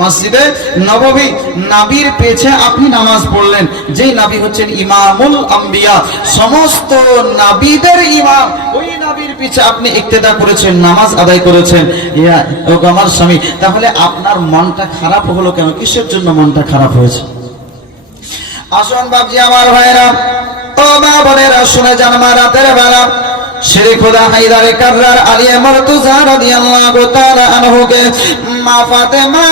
মসজিদে নববী নবীর পেছে আপনি নামাজ পড়লেন, যেই নবী হচ্ছেন ইমামুল আম্বিয়া, সমস্ত নবীদের ইমাম, ওই নবীর পিছে আপনি ইক্তেদা করেছেন, নামাজ আদায় করেছেন। ইয়া ও আমার স্বামী, তাহলে আপনার মনটা খারাপ হলো কেন? কিসের জন্য মনটা খারাপ হয়েছে? আসুন বাবজি আমার ভাইরা, ও মা বোনেরা, শুনে যান, মা রাতের বেলা শেরে খোদা হায়দারে কাররার আলিয়া মুর্তজা রাদিয়াল্লাহু তাআলা আনহুকে মা ফাতেমা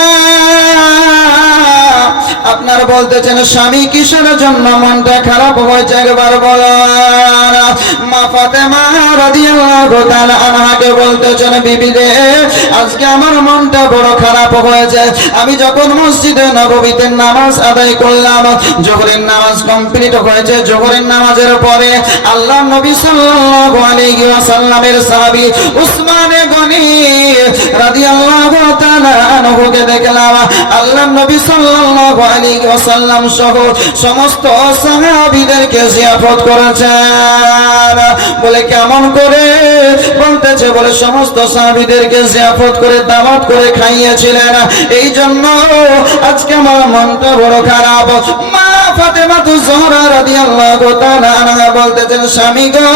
আপনার বলতেছেন, স্বামী কিসের জন্য মনটা খারাপ হয়েছে একবার বলেন। মা ফাতেমা রাদিয়াল্লাহু তাআলা আনহাকে বলতেছেন, বিবি রে, আজকে আমার মনটা বড় খারাপ হয়েছে। আমি যখন মসজিদে নববীতে নামাজ আদায় করলাম, জোহরের নামাজ কমপ্লিট হয়েছে। জোহরের নামাজের পরে আল্লাহ নবী সাল্লাল্লাহু আলাইহি ওয়াসাল্লামের সাহাবী উসমানে গনি রাদিয়াল্লাহু তাআলা আনহুকে দেখলাম আল্লাহ নবী সাল্লাল্লাহু আলাইহি ওয়াসাল্লাম সহ সমস্ত সাহাবীদেরকে জিয়ারত করেছেন। বলে কেমন করে? বলতেছে, বলে সমস্ত সাহাবীদেরকে জিয়ারত করে দাওয়াত করে খাইয়েছিলেন, এই জন্য আজকে আমার মনটা বড় খারাপ। মা ফাতেমা জোহরা রাদিয়াল্লাহু তাআলা আনহা বলতেছেন, স্বামী গো,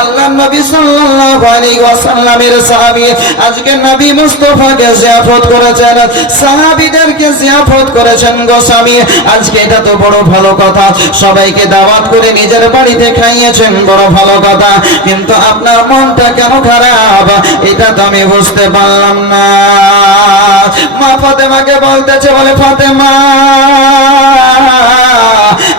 আল্লাহর নবী সাল্লাল্লাহু আলাইহি ওয়াসাল্লামের সাহাবী আজকে নবী মুস্তাফাকে জিয়ারত করেছেন, সাহাবীদেরকে জিয়ারত করেছেন গো স্বামী, আজকে এটা তো বড় ভালো কথা। সবাইকে দাওয়াত করে নিজের বাড়িতে খাইয়েছেন, বড় ভালো কথা, কিন্তু আপনার মনটা কেন খারাপ এটা তো আমি বুঝতে পারলাম না। মা ফাতেমাকে বলতেছে, বলে ফাতেমা,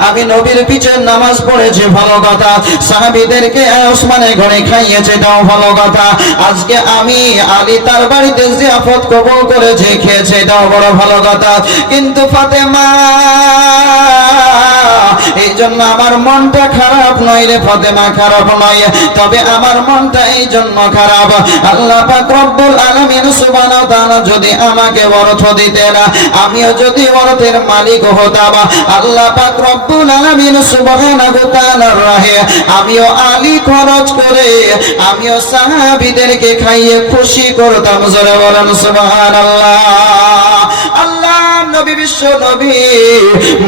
আমি নবীর পিছে নামাজ পড়েছি, ভালো কথা, সাহাবীদেরকে ওসমানে ঘরে খাইয়েছে, এটাও ভালো কথা, আজকে আমি আলী তার বাড়িতে জিয়ারত কবুল করেছে, খেয়েছে, এটাও বড় ভালো কথা, কিন্তু ফাতেমা এই জন্য আমার মনটা খারাপ নয় রে ফাতেমা, খারাপ নয়, তবে আমার মনটা এই জন্য খারাপ, আল্লাহ পাক রব্বুল আলামিন সুবহানাহু ওয়া তাআলা যদি আমাকে অর্থ দিতেন, আমিও যদি অর্থের মালিক হতাম, আল্লাহ পাক রব্বুল আলামিন সুবহানাহু ওয়া তাআলার রাহে আমিও আলী খরচ করে আমিও সাহাবীদেরকে খাইয়ে খুশি করতাম। জোরে বলেন সুবহানাল্লাহ। আল্লাহ নবী, বিশ্ব নবী,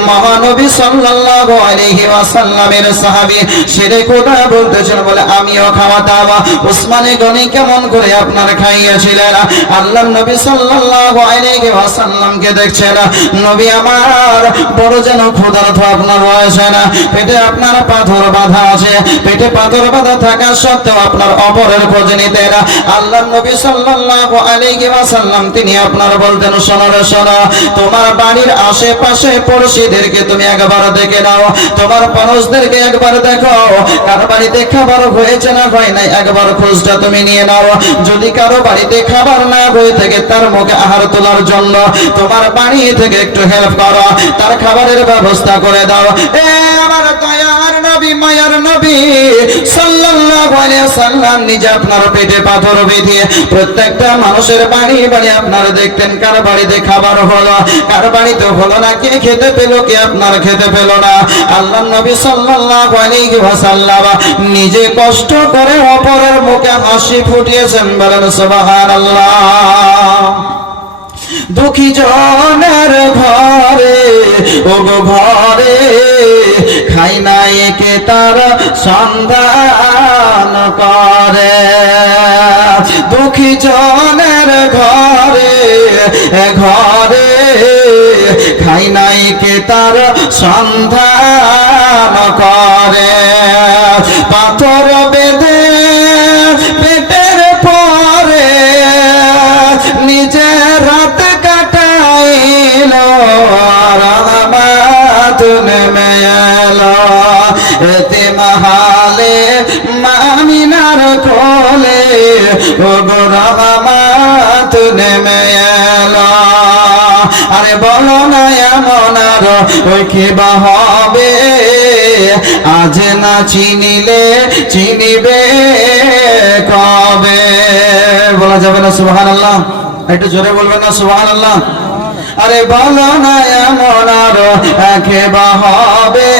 মহানবী সাল্লাল্লাহু আলাইহি ওয়াসাল্লামের সাহাবী শেরে খোদা বলতেছেন, বলে আমিও খাওয়াতাম। উসমানে গনি কেমন করে আপনার খাইয়েছিলেন? আল্লাহ নবী সাল্লাল্লাহু আলাইহি ওয়াসাল্লামকে দেখছেন, নবী আমার বড় যেন ক্ষুধার্ত আপনার হয়েছে না, পেটে আপনার পাথর বাঁধা আছে, পেটে পাথর বাঁধা থাকা সত্ত্বেও আপনার অপরের খোঁজ নিতেন। আল্লাহ নবী সাল্লাল্লাহু আলাইহি ওয়াসাল্লাম তিনি আপনার বলতেন, শোনো রে শোনো, তোমার বাড়ির আশেপাশে পড়শিদেরকে তুমি একবার দেখে নাও, তোমার পড়শদেরকে একবার দেখো, কার বাড়িতে খাবার হয়েছে না হয় নাই একবার খোঁজটা তুমি নিয়ে নাও। যদি কারো বাড়িতে খাবার না হয়ে থাকে তার মুখে আহার তোলার জন্য তোমার বাড়ি থেকে একটু হেল্প করো, তার খাবারের ব্যবস্থা করে দাও। এ আমার দয়ার নবী, মায়ার নবী সাল্লাল্লাহু আলাইহি ওয়াসাল্লাম নিজে আপনার পেটে পাথর বেঁধে প্রত্যেকটা মানুষের বাড়ি বাড়ি আপনার দেখতেন, কার বাড়িতে খাবার হলো, কার বাড়িতে হলো না, কে খেতে পেল, কে আপনার খেতে পেল না। আল্লাহ নবী সাল্লাল্লাহু আলাইহি ওয়াসাল্লাম নিজে কষ্ট করে অপরের মুখে হাসি ফুটিয়েছেন, বলেন সুবহানাল্লাহ। দুঃখী জনের ঘরে, ও ঘরে খাই নাই কে তার সন্ধান করে, দুঃখী জনের ঘরে, ঘরে খাই নাই কে তার সন্ধান করে, পাথর বেঁধে পেটের পরে নিজের রাত কাটাইল, রহমত নেমে এলো এতিমহালে মামিনার কোলে, ও গো রহমত নেমে এলো। আরে বলো না এমন আর ওই কি বা হবে, আজ না চিনিলে চিনিবে কবে? বলা যাবে না সুবহানাল্লাহ? একটু জোরে বলবেন না সুবহানাল্লাহ? আরে বলো না এমন আর একেবা হবে,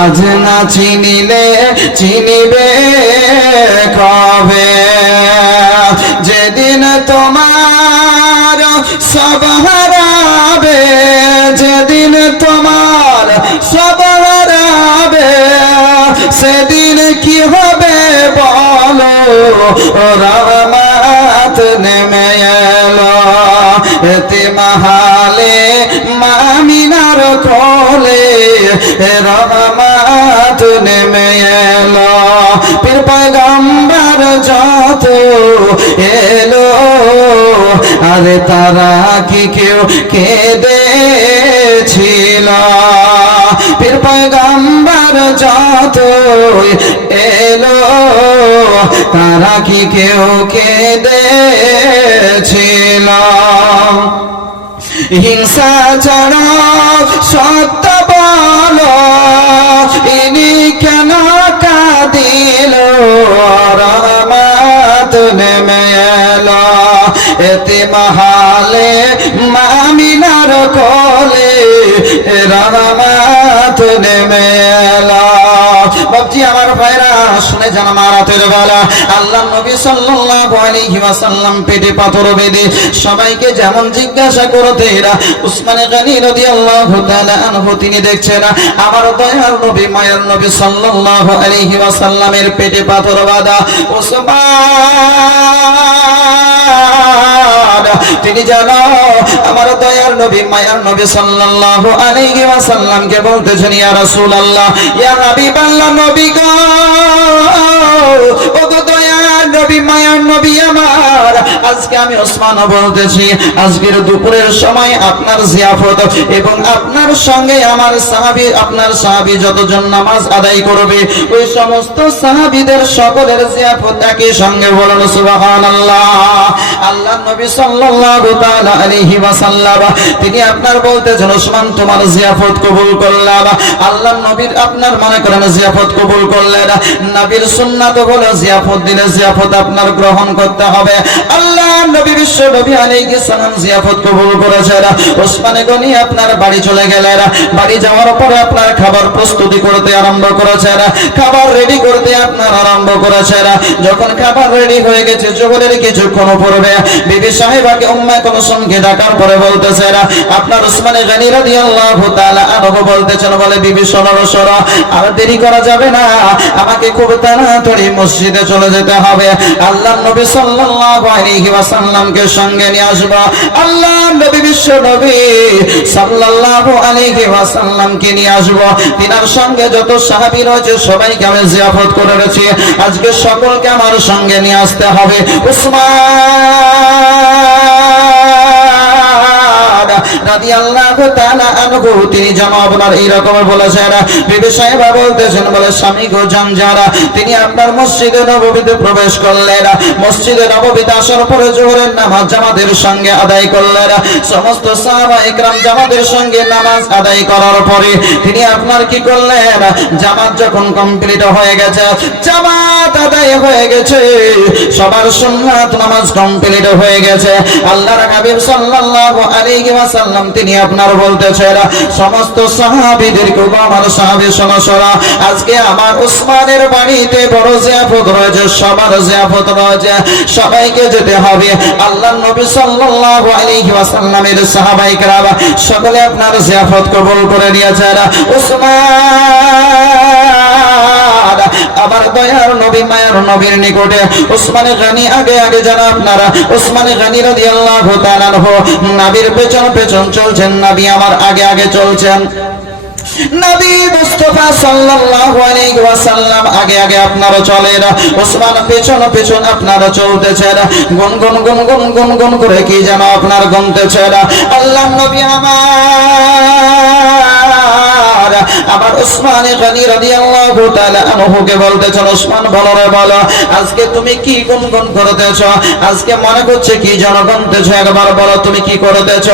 আজ না চিনিলে চিনিবে কবে? যেদিন তোমার সব হারাবে, যেদিন তোমার সব হারাবে, সেদিন কি হবে বলো, রহমত নেমে এলো এতিমহালে মামিনার কোলে, রহমত নেমে এলো। পীর পয়গম্বর যত এলো, আরে তারা কি কেউ কেঁদেছিল? পীর পয়গম্বর যত এলো, তারা কি কেউ কেঁদেছিল? হিংসা ছাড়া সত্য বলো, ইনি কেন কাঁদিল, রহমত নেমে এলো এতিমহালে মামিনার কোলে, রহমত নেমে এলো। বাবজি আমার ভাইরা শুনে যান, আমার রাতের বেলা আল্লাহ নবী সাল্লাল্লাহু আলাইহি ওয়াসাল্লাম পেটে পাথর বেঁধে সবাইকে যেমন জিজ্ঞাসা করতে, উসমান গনি রাদিয়াল্লাহু তাআলা আনহু তিনি দেখছেন আমার দয়ার নবী মায়ার নবী সাল্লাল্লাহু আলাইহি ওয়াসাল্লামের পেটে পাথর বাঁধা। উসমান তিনি জানো আমার দয়ার নবী মায়ার নবী সাল্লাল্লাহু আলাইহি ওয়াসাল্লামকে বলতেছেন, ইয়া রাসূলুল্লাহ, ইয়া হাবিবাল্লাহ, নবী গো, ও গো দয়ার নবী মায়ার নবী আমার, আজকে আমি ওসমান বলতেছি, আজকের দুপুরের সময় আপনার জিয়াফত এবং আপনার সঙ্গে আমার সাহাবী, আপনার সাহাবী যতজন নামাজ আদায় করবে ওই সমস্ত সাহাবীদের সকলের জিয়াফত একই সঙ্গে বলুন সুবহানাল্লাহ। আল্লাহ নবী সাল্লাল্লাহু তাআলা আলাইহি ওয়াসাল্লাম তিনি আপনার বলতেছেন, ওসমান তোমার জিয়াফত কবুল করলাম। আল্লাহ নবীর আপনার মনে করেন জিয়াফত কবুল করলেন, নবীর সুন্নাত হলো জিয়াফত দিলে জিয়াফত আপনার গ্রহণ করতে হবে। আল্লাহ নবী বিশ্ব নবী আলাইহিস সালাম জিয়াফত কবুল করেছেন। ওসমান গনি আপনার বাড়ি চলে গেলেন, বাড়ি যাওয়ার পরে আপনার খাবার প্রস্তুতি করতে আরম্ভ করেছেন, খাবার রেডি করতে আপনার আরম্ভ করেছেন। যখন খাবার রেডি হয়ে গেছে, জোহরের কিছুক্ষণ পূর্বে বিবি সাহেবাকে উম্মে কুলসুমকে ডাকার পরে বলতেছেন, আপনার ওসমান গনি রাদিয়াল্লাহু তাআলা আনহু বলতেছেন, বলে বিবি শোনো শোনো, আর দেরি করা যাবে না, আমাকে খুব তাড়াতাড়ি মসজিদে চলে যেতে হবে, আল্লাহ নবী সাল্লাল্লাহু আলাইহি ওয়াসাল্লামকে সঙ্গে নিয়ে আসব। আল্লাহ নবী বিশ্ব নবী সাল্লাল্লাহু আলাইহি ওয়াসাল্লামকে নিয়ে আসব। তিনার সঙ্গে যত সাহাবী রয়েছে সবাইকে আমি জিয়াফত করে রেখেছি, আজকে সকলকে আমার সঙ্গে নিয়ে আসতে হবে। উসমান রাদিয়াল্লাহু তাআলা আনহু তিনি যেন আপনার এইরকম বলেছেন, বিবি সাহেবা বলতেছেন, বলে স্বামী গো জানজারা তিনি আপনার মসজিদে নববীতে প্রবেশ করলেন, মসজিদে নববীতে আসার পরে জোহরের নামাজ জামাতের সঙ্গে আদায় করলেন। সমস্ত সাহাবা ইকরাম জামাতের সঙ্গে নামাজ আদায় করার পরে তিনি আপনার কি করলেন, জামাত যখন কমপ্লিট হয়ে গেছে, জামাত আদায় হয়ে গেছে, সবার সুন্নাত নামাজ কমপ্লিট হয়ে গেছে, আল্লাহর হাবিব সাল্লাল্লাহু আলাইহি ওয়াসাল্লাম তিনি আপনার বলতেছেন সমস্ত সাহাবীদেরকে, আমার সাহাবী শোনো শোনো, আজকে আমার উসমানের বাড়িতে বড় জিয়াফত রয়েছে, সবার জিয়াফত রয়েছে, সবাইকে যেতে হবে। আল্লাহ নবী সাল্লাল্লাহু আলাইহি ওয়াসাল্লামের সাহাবায়ে কেরাম সকলে আপনার জিয়াফত কবুল করে নিয়েছেন। উসমান আমার দয়ার নবী মায়ার নবীর নিকটে উসমান গনি আগে আগে যারা আপনারা উসমান গনি রাদিয়াল্লাহু তাআলা আনহু নবীর পেছন পেছন চলছেন, নবী আমার আগে আগে চলছেন, নবী মুস্তাফা সাল্লাল্লাহু আলাইহি ওয়াসাল্লাম আগে আগে আপনারা চলেন, ওসমান পেছন পেছন আপনারা চলতেছেন, গুনগুন গুনগুন গুনগুন করে কি যেন আপনার গুনতেছেন। আল্লাহ নবী আমার উসমান গনি রাদিয়াল্লাহু তাআলা আনহুকে বলতেছেন, ওসমান বলো রে বলো, আজকে তুমি কি গুনগুন করতেছ, আজকে মনে করছে কি যেন গুনতেছ, একবার বলো তুমি কি করতেছ।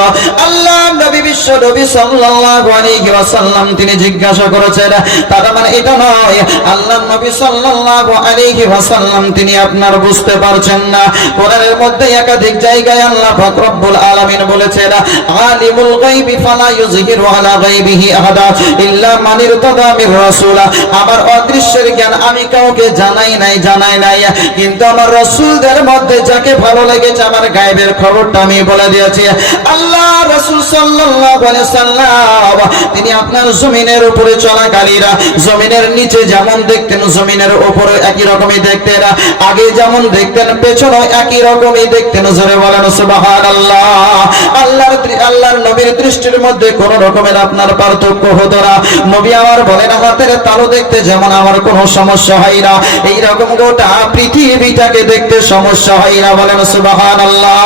আল্লাহ নবী বিশ্ব নবী সাল্লাল্লাহু আলাইহি ওয়াসাল্লাম তিনি জিজ্ঞাসা করেছেন, তার মানে এটা নয় আল্লাহ নবী সাল্লাল্লাহু আলাইহি ওয়াসাল্লাম তিনি আপনার বুঝতে পারছেন না। কোরআনের মধ্যে একাধিক জায়গায় আল্লাহ পাক রব্বুল আলামিন বলেছেন, আলিমুল গায়বি ফালা ইউযহিরু আলা গায়বিহি আহাদা ইল্লা মান ইরতাদা মির রাসূল, আমার অদৃশ্যের জ্ঞান আমি কাউকে জানাই নাই, কিন্তু আমার রাসূলদের মধ্যে যাকে ভালো লেগেছে আমার গায়েবের খবরটা আমি বলে দিয়েছি। আল্লাহ রাসূল সাল্লাল্লাহু আলাইহি সাল্লাম তিনি আপনার জমিনের উপরে চলাকালীরা জমিনের নিচে যেমন দেখতেন জমিনের উপরে একই রকমই দেখতেন, আগে যেমন দেখতেন পেছনে একই রকমই দেখতেন। জোরে বলেন সুবহানাল্লাহ। আল্লাহর নবীর দৃষ্টির মধ্যে কোন রকমের আপনার পার্থক্য হতো না। নবী আমার বলেন হাতের তালু দেখতে যেমন আমার কোনো সমস্যা হয় না, এই রকম গোটা পৃথিবীটাকে দেখতে সমস্যা হয় না। বলেন সুবহানাল্লাহ।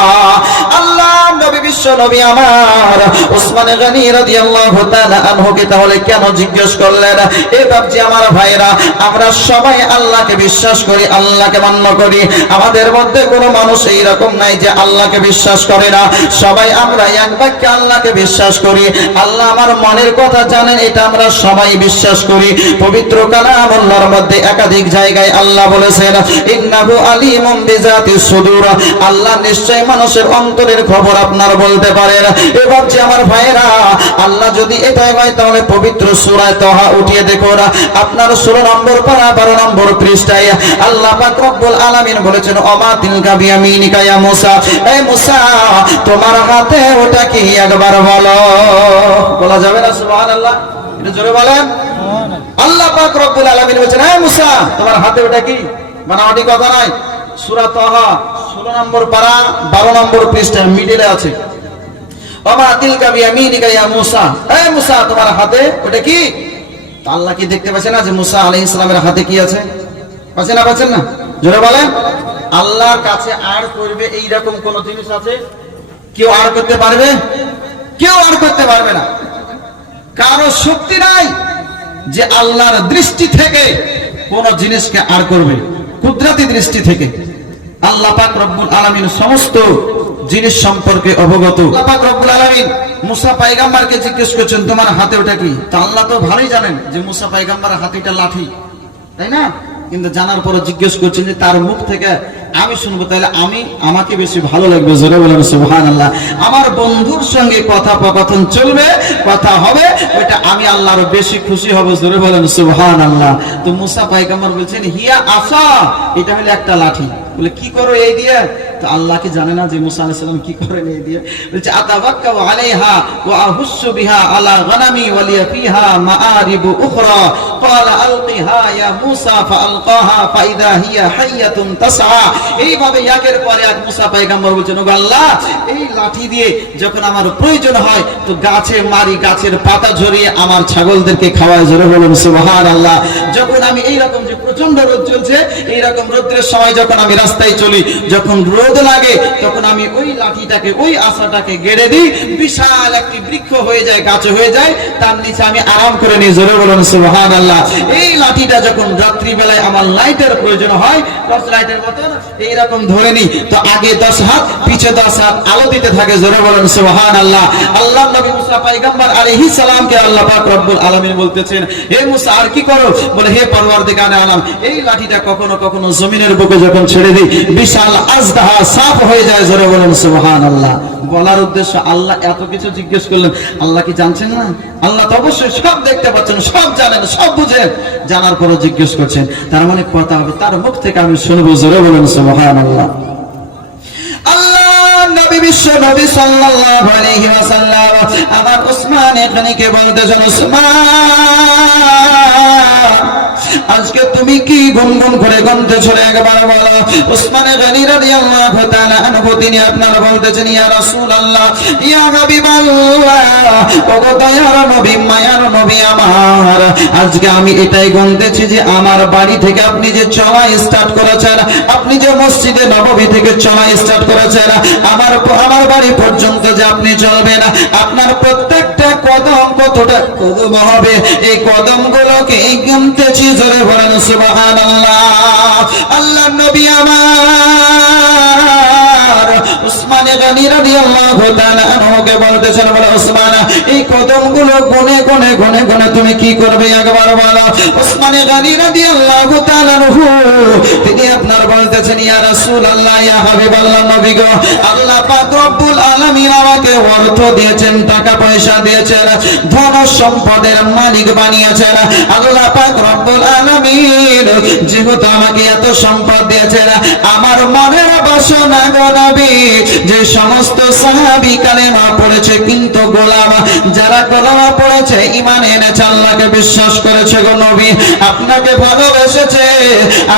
আল্লাহ নবী বিশ্ব নবী আমার উসমান গনি রাদিয়াল্লাহু তাআলা আনহুকে তাহলে কেন জিজ্ঞেস করলেন? এ বাপজি আমার ভাইরা, আমরা সবাই আল্লাহকে বিশ্বাস করি, আল্লাহকে মান্য করি। আমাদের মধ্যে কোনো মানুষ এই রকম নাই যে আল্লাহকে বিশ্বাস করে না। সবাই আমরা এক বাক্যে আল্লাহকে বিশ্বাস করি। আল্লাহ আমার মনের কথা জানেন, এটা আমরা সবাই বিশ্বাস করি। পবিত্র কালামুল্লাহর মধ্যে একাধিক জায়গায় আল্লাহ বলেছেন ইন্নাহু আলিমুম বিজাতিস সুদূর, আল্লাহ নিশ্চয় মানুষের অন্তরের খবর আপনার বলতে পারেন। এবার যে আমার ভাইরা, আল্লাহ যদি এটাই হয় তাহলে পবিত্র সূরা তাহা উঠিয়ে দেখুন, আপনার 16 নম্বর পারা 12 নম্বর পৃষ্ঠায় আল্লাহ পাক রব্বুল আলামিন বলেছেন ওমা তিলকা বিয়ামিনিকা ইয়া মূসা, এই মূসা তোমার হাতে ওটা কি একবার বলো। বলা যাবে না সুবহানাল্লাহ? এটা জোরে বলেন। আল্লাহ পাক রব্বুল আলামিন বলেছেন এই মূসা তোমার হাতে ওটা কি, বানাওয়াটি কথা নয়। সূরা তাহা 16 নম্বর পারা 12 নম্বর পৃষ্ঠা মিডলে আছে। ওমা তিলকা বিয়ামিনিকা ইয়া মূসা, এই মূসা তোমার হাতে ওটা কি? তো আল্লাহ কি দেখতে পাচ্ছেন না যে মূসা আলাইহিস সালামের হাতে কি আছে? পাচ্ছেন না? জোরে বলেন। আল্লাহর কাছে আর করবে এইরকম কোন জিনিস আছে? কেউ আর করতে পারবে? কেউ আর করতে পারবে না। কারো শক্তি নাই যে আল্লাহর দৃষ্টি থেকে কোন জিনিসকে আর করবে। কুদরতি দৃষ্টি থেকে আল্লাহ পাক রব্বুল আলামিন সমস্ত জিনিস সম্পর্কে অবগত। আল্লাহ পাক রব্বুল আলামিন মুসা পয়গম্বরকে জিজ্ঞেস করছেন তোমার হাতে ওটা কি? তো আল্লাহ তো ভালোই জানেন যে মুসা পয়গম্বরের হাতে এটা লাঠি, তাই না? কিন্তু জানার পরে জিজ্ঞেস করছেন যে তার মুখ থেকে আমি শুনবো, তাহলে আমাকে বেশি ভালো লাগবে। জোরে বলেন সুবহানাল্লাহ। আমার বন্ধুর সঙ্গে কথোপকথন চলবে, কথা হবে, ওইটা আমি আল্লাহর বেশি খুশি হব। জোরে বলেন সুবহানাল্লাহ। তো মুসা পয়গম্বর বলছেন হিয়া আসা, এটা হলো একটা লাঠি। বলে কি করো এই দিয়ে? তো আল্লাহ কি জানে না যে মুসা আলাইহিস সালাম কি করেন এই দিয়ে? বলছে আতাওয়াক্কাউ আলাইহা ওয়া আহুসসু বিহা আলা গানামি ওয়া লিয়া ফিহা মাআরিবু উখরা ক্বালা আলকিহা ইয়া মুসা ফাআলকাহা ফাইদা হিয়া হাইয়াতুন তাসআ। এইভাবে একের পর এক মুসা পয়গম্বর বলছেন ওগো আল্লাহ, এই লাঠি দিয়ে যখন আমার প্রয়োজন হয় তো গাছে মারি, গাছের পাতা ঝরিয়ে আমার ছাগলদেরকে খাওয়ায়। জোরে বলুন সুবহানাল্লাহ। যখন আমি এই রকম যে প্রচন্ড রোদ চলছে, এই রকম রোদের সময় যখন আমি রাস্তায় চলি, যখন রোদ লাগে তখন আমি ওই লাঠিটাকে, ওই আশাটাকে গেড়ে দিই, বিশাল একটি বৃক্ষ হয়ে যায়, গাছ হয়ে যায়, তার নিচে আমি আরাম করে নিই। জোরে বলুন সুবহানাল্লাহ। এই লাঠিটা যখন রাত্রি বেলায় আমার লাইটের প্রয়োজন হয়, টর্চ লাইটের মতন এইরকম ধরে নিই, তো আগে 10 হাত পিছে 10 হাত আলো দিতে থাকে। জোরে বলুন সুবহানাল্লাহ। আল্লাহর নবী মুসা পয়গম্বর আলাইহিস সালামকে আল্লাহ পাক রব্বুল আলামিন বলতেছেন হে মুসা আর কি করো? বলে হে পরওয়ারদিগারে আলম, এই লাঠিটা কখনো কখনো জমিনের বুকে যখন ছেড়ে দিই বিশাল আজদাহা সাফ হয়ে যায়। জোরে বলুন সুবহানাল্লাহ। বলার উদ্দেশ্য আল্লাহ এত কিছু জিজ্ঞেস করলেন, আল্লাহ কি জানছেন না? আল্লাহ তো অবশ্যই সব দেখতে পাচ্ছেন, সব জানেন, সব বুঝেন, জানার পরও জিজ্ঞেস করছেন। তার মানে কথা হবে তার মুখ থেকে আমি শুনবো। জোরে বলুন সুবহানাল্লাহ। আল্লাহ নবী বিশ্ব নবী সাল্লাল্লাহু আলাইহি ওয়াসাল্লাম আমার উসমান গনিকে বলতেছেন উসমান আজকে তুমি কি গুনগুন করে গুনতেছো একবার বলো। উসমান গনি রাদিয়াল্লাহু তাআলা আনহু তিনি আপনারা বলতেছেন ইয়া রাসূলুল্লাহ ইয়া হাবিবাল্লাহ, ওগো দয়ার নবী, মায়ার নবী আমার, আজকে আমি এটাই গুনতেছি যে আমার বাড়ি থেকে আপনি যে চলা স্টার্ট করেছেন, আপনি যে মসজিদে নববী থেকে চলা স্টার্ট করেছেন, আমার বাড়ি পর্যন্ত যে আপনি চলবেন, আপনার প্রত্যেকটা কদম কতটা কদম হবে, এই কদমগুলোকে গুনতেছি। জোরে বলেন সুবহানাল্লাহ। আল্লাহর নবী আমার উসমান গনি রাদিয়াল্লাহু তাআলা আনহুকে বলতেছেন বলে উসমান এই কদমগুলো গুনে গুনে গুনে গুনে তুমি কি করবে একবার বলো। উসমান গনি রাদিয়াল্লাহু তাআলা আনহু তিনি আপনার বলতেছেন ইয়া রাসূলুল্লাহ ইয়া হাবিবাল্লাহ, নবী গো আল্লাহ পাক রব্বুল আলামিন আমাকে অর্থ দিয়েছেন, টাকা পয়সা দিয়েছেন, ধন সম্পদের মালিক বানিয়েছেন আল্লাহ পাক রব্বুল আলামিন। যেহেতু আমাকে এত সম্পদ দিয়েছেন, আমার মনের বাসনা গো নবী, যে সমস্ত সাহাবী কালেমা পড়েছে কিন্তু গোলাম, যারা গোলামা পড়েছে ঈমান এনেছে, আল্লাহকে বিশ্বাস করেছে গো নবী, আপনাকে ভালোবেসেছে,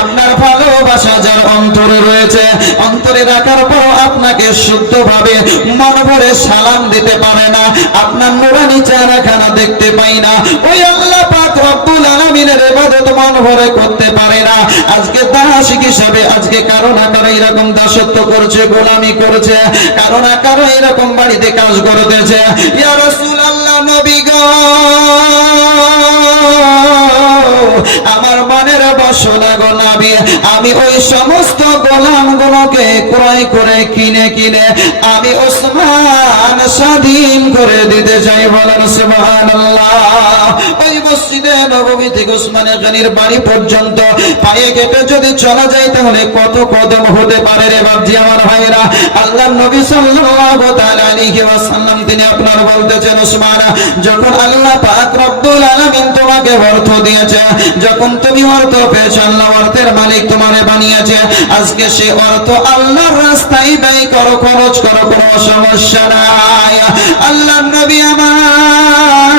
আপনার ভালোবাসা যার অন্তরে রয়েছে, অন্তরে রাখার পর আপনাকে শুদ্ধভাবে মন ভরে সালাম দিতে পারে না, আপনার নুরানি চেহারাখানা দেখতে পাই না, ওই আল্লাহ পাক রব্বুল আলামিনের ইবাদত মন ভরে করতে পারে না। আজকে দাসিক হিসাবে আজকে কারো না কারো এরকম দাসত্ব করছে, গোলামি করছে, কারো না কারো এরকম বাড়িতে কাজ করতেছে। ইয়া রাসূলুল্লাহ, নবী গো, আমার মনের বাসনা গো নবী, আমি ওই সমস্ত গোলামগুলোকে ক্রয় করে কিনে কিনে আমি ওসমান স্বাধীন করে দিতে চাই। বলেন সুবহানাল্লাহ। ওই মসজিদে নববী থেকে ওসমানে গনির বাড়ি পর্যন্ত পায়ে হেঁটে যদি চলা যায় তাহলে কত কদম হতে পারে রে বাপজি আমার ভাইরা। আল্লাহর নবী সাল্লাল্লাহু তাআলা আলাইহি ওয়াসাল্লাম তিনি আপনার বলতেছেন, ওসমান, যখন আল্লাহ পাক রব্বুল আলামিন তোমাকে অর্থ দিয়েছে, যখন তুমি অর্থ পেয়েছো, আল্লাহ অর্থের মালিক তোমারে বানিয়েছে, আজকে সে অর্থ আল্লাহর রাস্তায় ব্যয় করো, খরচ করো, কোনো সমস্যা নাই। আল্লাহর নবী আমার,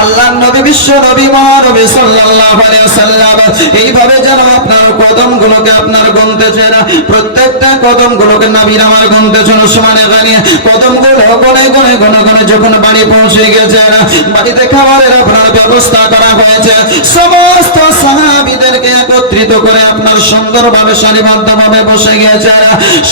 আল্লাহর নবী বিশ্ব নবী মহানবী সাল্লাল্লাহু আলাইহি ওয়াসাল্লাম এইভাবে যেন আপনার কদমগুলোকে আপনার গুনতেছেন, প্রত্যেকটা কদমগুলোকে নবীর আমার গুনতেছেন। ওসমানে গনি কদমগুলো গনে গনে গনে গনে যখন বাড়ি পৌঁছে গেছেন, বাড়িতে খাবারের আপনার ব্যবস্থা করা হয়েছে, সমস্ত সাহাবীদেরকে একত্রিত করে আপনার সুন্দরভাবে সারিবদ্ধভাবে বসে গেছেন,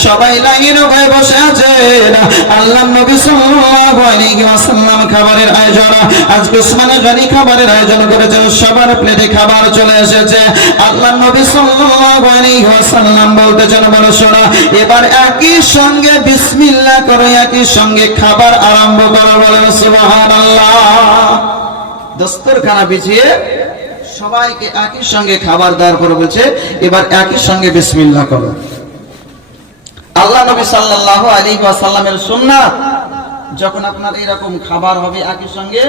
সবাই লাইন হয়ে বসে আছেন। আল্লাহর নবী সাল্লাল্লাহু আলাইহি ওয়াসাল্লাম খাবারের আয়োজন, আজকে ওসমানে গনি খাবারের আয়োজন করেছেন, সবার প্লেটে খাবার চলে এসেছে। আল্লাহর নবী সাল্লাল্লাহু আলাইহি ওয়াসাল্লাম বলতেছেন, বলো শোনো, এবার একই সঙ্গে বিসমিল্লাহ করো, একই সঙ্গে খাবার আরম্ভ করো। বলেন সুবহানাল্লাহ। দস্তরখানা বিছিয়ে সবাইকে একই সঙ্গে খাবার দেওয়ার পর বলছে, এবার একই সঙ্গে বিসমিল্লাহ করো। আল্লাহ নবী সাল্লাল্লাহু আলাইহি ওয়াসাল্লামের সুন্নাত, যখন আপনার এরকম খাবার হবে একই সঙ্গে,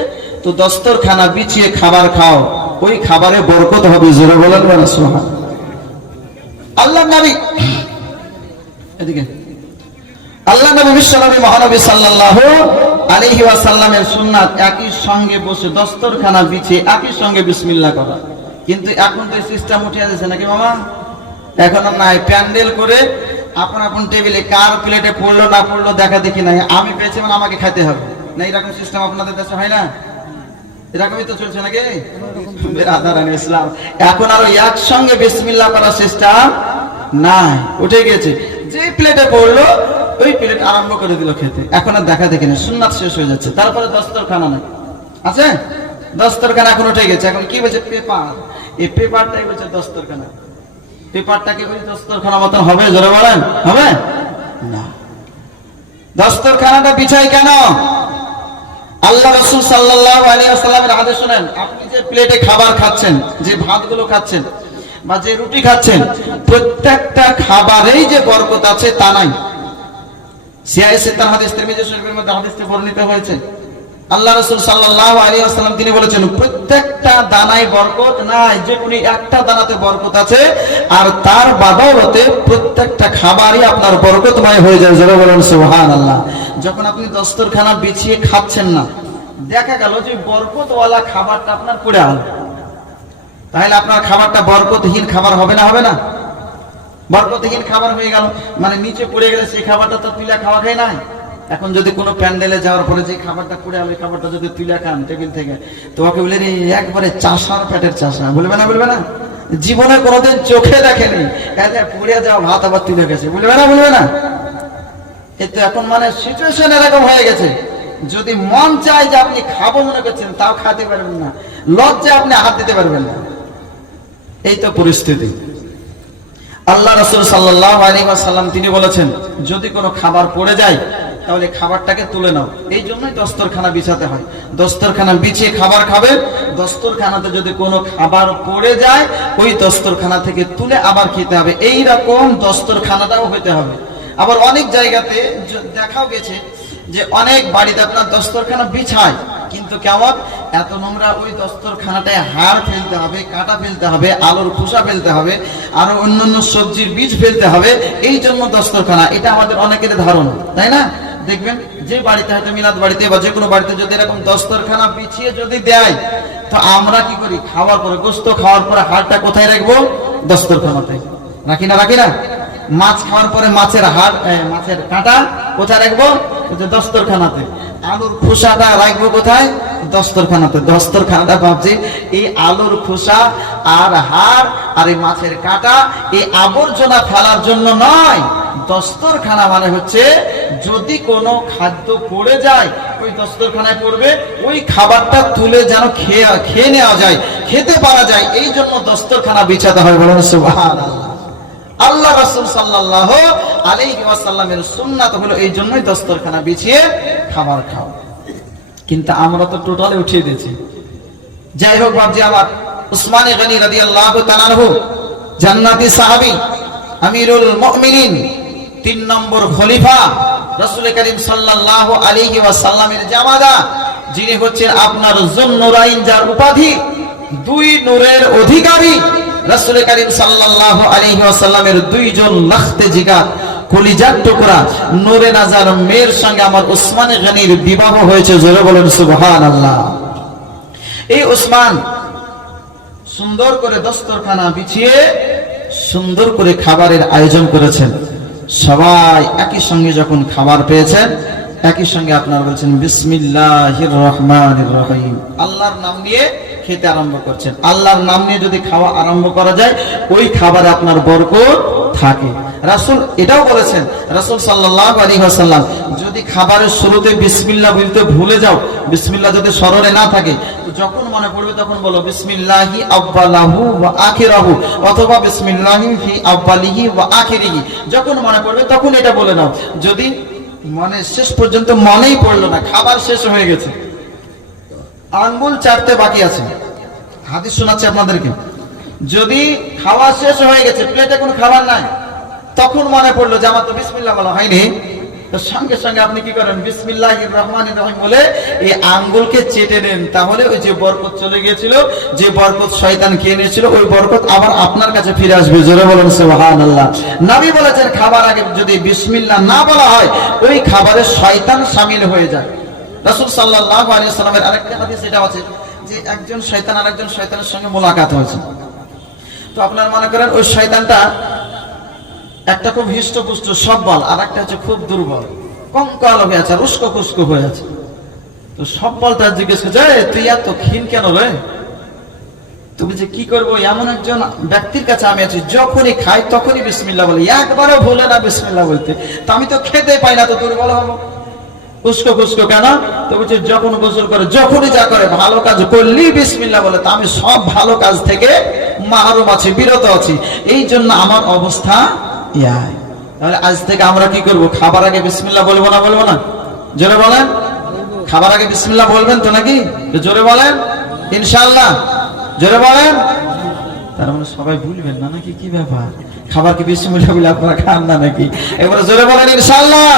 তো দস্তরখানা বিছিয়ে খাবার খাও, ওই খাবারে বরকত হবে। জোরে বলেন না সুবহান। আল্লাহ নবী, এদিকে আল্লাহ নবী বিশ্ব নবী মহানবী সাল্লাল্লাহু আলাইহি ওয়াসাল্লামের সুন্নাত একই সঙ্গে বসে দস্তরখানা বিছিয়ে একই সঙ্গে বিসমিল্লাহ করা। কিন্তু এখন তো সিস্টেম উঠে যাচ্ছে নাকি মামা, এখন নাই, প্যান্ডেল করে আপন আপন টেবিলে কার প্লেটে পড়লো না পড়লো দেখা দেখি নাই, আমি পেয়েছি মানে আমাকে খাইতে হবে না, এরকম সিস্টেম আপনাদের দেশে হয় না? এরকমই তো চলছে নাকি ইসলাম। এখন আরো একসঙ্গে বিসমিল্লাহ করার সিস্টেম নাই, উঠে গেছে। যে প্লেটে পড়লো ওই প্লেট আরম্ভ করে দিল খেতে, এখন আর দেখা দেখি না, সুন্নাত শেষ হয়ে যাচ্ছে। তারপরে দস্তরখানা নাই আছে, দস্তরখানা এখন উঠে গেছে। এখন কি বলছে? পেপার। এই পেপারটাই বলছে দস্তরখানা। পেপারটাকে বলছে দস্তরখানা মতন হবে? জোরে বলেন, হবে না। দস্তরখানাটা বিছাই কেন? আল্লাহ রাসূল সাল্লাল্লাহু আলাইহি ওয়াসাল্লামের হাদিস শুনেন, আপনি যে প্লেটে খাবার খাচ্ছেন, যে ভাতগুলো খাচ্ছেন বা যে রুটি খাচ্ছেন, প্রত্যেকটা খাবারেই যে বরকত আছে তা নাই। সিয়াইসিতার হাদিস, তিরমিজি শরীফের মধ্যে হাদিসটি বর্ণিত হয়েছে। আল্লাহ রাসূল সাল্লাল্লাহু আলাইহি ওয়াসাল্লাম তিনি বলেছেন, প্রত্যেকটা দানায় বরকত নাই, যে কোনো একটা দানাতে বরকত আছে, আর তার বদৌলতে প্রত্যেকটা খাবারই আপনার বরকতময় হয়ে যায়। যারা বলেন সুবহানাল্লাহ। যখন আপনি দস্তরখানা বিছিয়ে খাচ্ছেন না, দেখা গেল যে বরকতওয়ালা খাবারটা আপনার পড়ে গেল, তাহলে আপনার খাবারটা বরকতহীন খাবার হবে না? হবে না? বরকতহীন খাবার হয়ে গেল মানে নিচে পড়ে গেলে সেই খাবারটা তো তুলে খাওয়া খায় না। এখন যদি কোনো প্যান্ডেলে যাওয়ার পরে যে খাবারটা পড়ে গেল, খাবারটা যদি তুলে খান টেবিল থেকে, তোমাকে বলে একবারে চাষার পেটের চাষা, বলবে না? বলবে না? জীবনে কোনোদিন চোখে দেখেনি, পুড়ে যাওয়া ভাত আবার তুলে গেছে, বলবে না? বলবে না? এই তো এখন মানে সিচুয়েশন এরকম হয়ে গেছে, যদি মন চায় যে আপনি খাবো মনে করছেন, তাও খাতে পারবেন না, লজ্জায় আপনি হাত দিতে পারবেন না, এই তো পরিস্থিতি। আল্লাহ রাসূল সাল্লাল্লাহু আলাইহি ওয়াসাল্লাম তিনি বলেছেন, যদি কোনো খাবার পড়ে যায় তাহলে খাবারটাকে তুলে নাও। এই জন্যই দস্তরখানা বিছাতে হয়। দস্তরখানা বিছিয়ে খাবার খাবে, দস্তরখানাতে যদি কোনো খাবার পড়ে যায় ওই দস্তরখানা থেকে তুলে আবার খেতে হবে। এই রকম দস্তরখানাটাও হইতে হবে। আবার অনেক জায়গাতে দেখাও গেছে যে অনেক বাড়িতে আপনার দস্তরখানা বিছায়, কিন্তু কেমন এত নোংরা, ওই দস্তরখানাটায় হাড় ফেলতে হবে, কাঁটা ফেলতে হবে, আলুর খোসা ফেলতে হবে, আরো অন্যান্য সবজির বীজ ফেলতে হবে, এই জন্য দস্তরখানা। এটা আমাদের অনেকের ধারণা, তাই না? দেখবেন যে বাড়িতে হয়তো মিলাদ বাড়িতে বা যে কোনো বাড়িতে যদি এরকম দস্তরখানা বিছিয়ে যদি দেয়, তো আমরা কি করি? খাওয়ার পরে, গোস্ত খাওয়ার পরে হাড়টা কোথায় রাখবো? দস্তরখানাতে। রাখি না? রাখি না? মাছ খাওয়ার পরে মাছের হাড়, মাছের কাঁটা কোথায় রাখবো? দস্তরখানাতে। আলুর খোসাটা রাখবো কোথায়? দস্তরখানাতে। দস্তরখানাটা ভাবছি এই আলুর খোসা আর হাড় আর এই মাছের কাঁটা এই আবর্জনা ফেলার জন্য নয়। দস্তরখানা মানে হচ্ছে যদি কোনো খাদ্য পড়ে যায় ওই দস্তরখানায় পড়বে, ওই খাবারটা তুলে যেন খেয়ে নেওয়া যায়, খেতে পারা যায়, এই জন্য দস্তরখানা বিছাতে হয়। বলুন সুবহানাল্লাহ। আল্লাহ রাসূল সাল্লাল্লাহু আলাইহি ওয়াসাল্লামের সুন্নাত হলো এই জন্যই দস্তরখানা বিছিয়ে খাবার খাও। কিন্তু আমরা তো টোটালি উঠিয়ে দিয়েছি। যাই হোক বাবজি আমার, উসমান গনি রাদিয়াল্লাহু তাআলা আনহু জান্নাতি সাহাবী, আমিরুল মুমিনিন, 3 নম্বর খলিফা, রাসূল করিম সাল্লাল্লাহু আলাইহি ওয়াসাল্লামের জামাদা, যিনি হচ্ছেন আপনার যুন্নুরাইন, যার উপাধি 2 নূরের অধিকারী। রাসূল করিম সাল্লাল্লাহু আলাইহি ওয়াসাল্লামের 2 জন লাখতে জিগার কলিজার টুকরা নূরে নাজার মেয়ের সঙ্গে আমার উসমান গনির বিবাহ হয়েছে। জোরে বলেন সুবহানাল্লাহ। এই উসমান সুন্দর করে দস্তরখানা বিছিয়ে সুন্দর করে খাবারের আয়োজন করেছেন। সবাই একই সঙ্গে যখন খাবার পেয়েছেন, একই সঙ্গে আপনারা বলছেন বিসমিল্লাহির রহমানির রহিম, আল্লাহর নাম নিয়ে খেতে আরম্ভ করছেন। আল্লাহর নাম নিয়ে যদি খাওয়া আরম্ভ করা যায়, ওই খাবারে আপনার বরকত থাকে। রাসূল এটাও বলেছেন, রাসূল সাল্লাল্লাহু আলাইহি ওয়াসাল্লাম, যদি খাবারের শুরুতে বিসমিল্লাহ বলতে ভুলে যাও, বিসমিল্লাহ যদি স্মরণে না থাকে, তো যখন মনে পড়বে তখন বলো বিসমিল্লাহি আউয়ালাহু ওয়া আখিরাহু, অথবা বিসমিল্লাহি ফি আউয়ালিহি ওয়া আখিরিহি। যখন মনে পড়বে তখন এটা বলে নাও। যদি মনে শেষ পর্যন্ত মনেই পড়লো না, খাবার শেষ হয়ে গেছে, আঙ্গুল চাটতে বাকি আছে, হাদিস শোনাচ্ছি আপনাদেরকে, যদি খাওয়া শেষ হয়ে গেছে, প্লেটে কোনো খাবার নাই, তখন মনে পড়লো যে আমার তো বিসমিল্লাহ বলা হয়নি, তো সঙ্গে সঙ্গে আপনি কি করেন? বিসমিল্লাহির রহমানির রহিম বলে এই আঙ্গুলকে চেটে নেন। তাহলে ওই যে বরকত চলে গিয়েছিল, যে বরকত শয়তান খেয়ে নিয়েছিল, ওই বরকত আবার আপনার কাছে ফিরে আসবে। জোরে বলেন সুবহানাল্লাহ। নবী বলেছেন খাবার আগে যদি বিসমিল্লাহ না বলা হয়, ওই খাবারে শয়তান শামিল হয়ে যায়। রাসূল সাল্লাল্লাহু আলাইহি ওয়াসাল্লামের আরেকটা হাদিস এটা আছে যে একজন শয়তান আরেকজন শয়তানের সঙ্গে মোলাকাত হয়েছে। তো আপনারা মনে করেন ওই শয়তানটা একটা খুব হৃষ্টপুষ্ট সবল, আর একটা হচ্ছে খুব দুর্বল, কঙ্কাল হয়ে আছে, উস্কো খুস্কো হয়ে আছে। তো সবলটা জিজ্ঞেস করছে, তুই এত ক্ষীণ কেন রে? তুমি যে কি করবো, এমন একজন ব্যক্তির কাছে আমি আছি, যখনই খাই তখনই বিসমিল্লাহ বলি, একবারও ভুলে না বিসমিল্লাহ বলতে। তো আমি তো খেতে পাই না, তো দুর্বল হবো, উস্কো খুস্কো কেন? তো বলছে যখন গোসল করে, যখনই যা করে, ভালো কাজ করলেই বিসমিল্লাহ বলে, তা আমি সব ভালো কাজ থেকে মাহরুম আছি, বিরত আছি, এই জন্য আমার অবস্থা ইয়াই। তাহলে আজ থেকে আমরা কি করব? খাবার আগে বিসমিল্লাহ বলবো না? বলবো না? জোরে বলেন। খাবার আগে বিসমিল্লাহ বলবেন তো নাকি? জোরে বলেন ইনশাআল্লাহ। জোরে বলেন। তার মানে সবাই ভুলবেন না নাকি? কি ব্যাপার, খাবার কি বিসমিল্লাহ বলে আপনারা খান না নাকি? এবারে জোরে বলেন ইনশাআল্লাহ।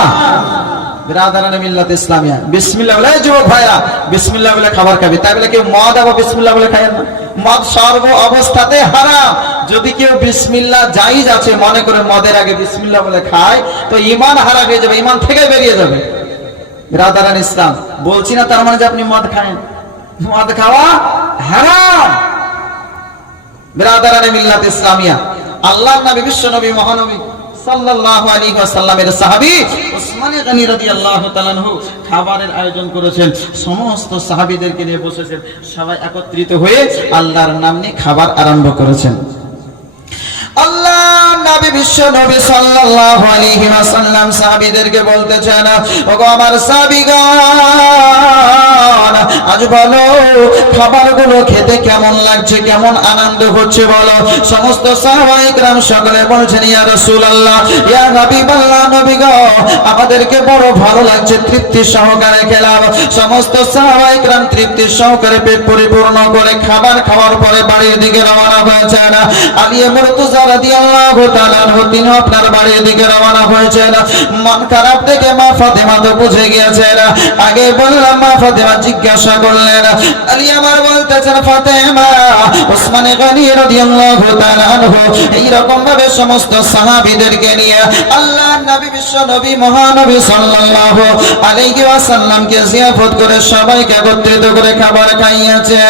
বিরাদারানে মিল্লাত ইসলামিয়া, বিসমিল্লাহ বলে, যুবক ভাইরা বিসমিল্লাহ বলে খাবার খাবে। তাই বলে কেউ মদ আবার বিসমিল্লাহ বলে খায় না? মদ সর্ব অবস্থাতে হারাম। যদি কেউ বিসমিল্লাহ জায়েজ আছে মনে করে মদের আগে বিসমিল্লাহ বলে খায়, তো ঈমান হারা হয়ে যাবে, ঈমান থেকে বেরিয়ে যাবে। বিরাদারান ইসলাম, বলছি না তার মানে যে আপনি মদ খান, মদ খাওয়া হারাম। বিরাদারানে মিল্লাত ইসলামিয়া, আল্লাহর নবী, বিশ্ব নবী, মহানবী সাল্লাল্লাহু আলাইহি ওয়াসাল্লামের সাহাবী উসমান গনি রাদিয়াল্লাহু তাআলা আনহু খাবারের আয়োজন করেছেন। সমস্ত সাহাবীদেরকে নিয়ে বসেছেন, সবাই একত্রিত হয়ে আল্লাহর নাম নিয়ে খাবার আরম্ভ করেছেন। আল্লাহ নবী, বিশ্ব নবী সাল্লাল্লাহু আলাইহি ওয়াসাল্লাম সাহাবীদেরকে বলতেছেন, ওগো আমার সাহাবীগণ, আজ বলো খাবারগুলো খেতে কেমন লাগছে, কেমন আনন্দ হচ্ছে বলো। সমস্ত সাহাবায়ে কেরাম সকলে বলছেন, ইয়া রাসূলুল্লাহ, ইয়া হাবিবাল্লাহ, নবী গো, আমাদেরকে বড় ভালো লাগছে, তৃপ্তি সহকারে খেলাম। সমস্ত সাহাবায়ে কেরাম তৃপ্তি সহকারে পেট পরিপূর্ণ করে খাবার খাওয়ার পরে বাড়ির দিকে রওনা হয়েছেন। আলী মুরতাজা রাদিয়াল্লাহু তাআলা আনহু তিনি আপনার বাড়ির দিকে রওনা হয়েছেন। মন খারাপ থেকে মা ফাতেমা তো বুঝে গিয়েছেন। আগে বললাম মা ফাতেমা জিজ্ঞাসা করলেন, আলী আমার বলতেছেন ফাতেমা ওসমান গনি রাদিয়াল্লাহু তাআলা আনহু এই রকম ভাবে সমস্ত সাহাবীদেরকে নিয়ে আল্লাহর নবী বিশ্ব নবী মহানবী সাল্লাল্লাহু আলাইহি ওয়াসাল্লামকে জিয়ারত করে সবাইকে একত্রিত করে খাবার খাইয়েছে।